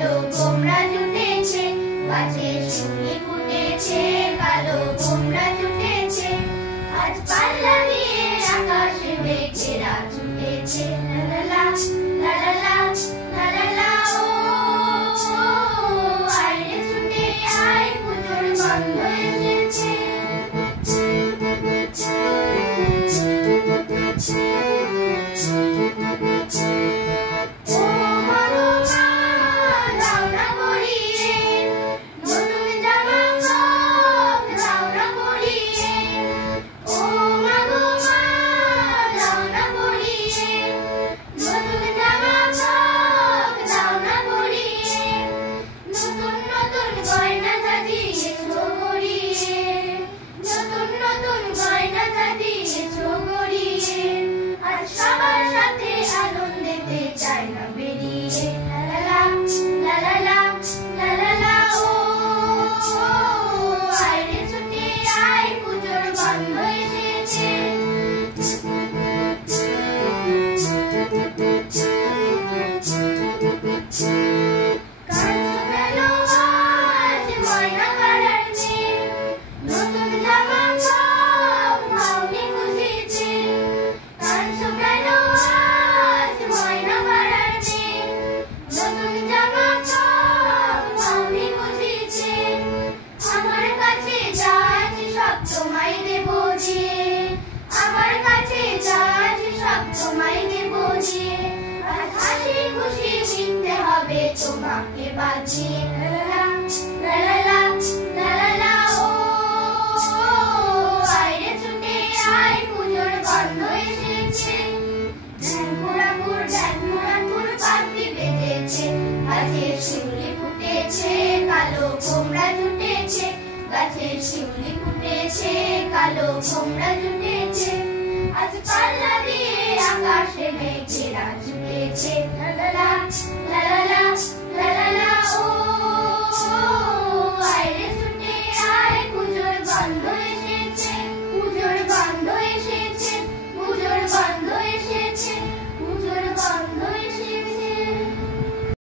কালো ভোমরা জুটেছে, গাছে শিউলি ফুটেছে, কালো ভোমরা জুটেছে। আজ পাল্লা দিয়ে আকাশে মেঘেরা ছুটেছে, লা লা লা লা লা লা লা লা। ও আয় রে ছুটে আয়, পুজোর গন্ধ এসেছে। তোমাকে বাজিয়ে লা লা লা লা লা লা। ও আয় রে ছুটে আয়, পুজোর গন্ধ এসেছে। ঢ্যাঙ্কুরাকুর ঢ্যাঙ্কুরাকুর পাখি বেজেছে, গাছে শিউলি ফুটেছে, কালো ভোমরা জুটেছে, গাছে শিউলি ফুটেছে, কালো ভোমরা জুটেছে। আজ পাল্লা দিয়ে আকাশে মেঘেরা ছুটেছে, লা লা লা লা লা।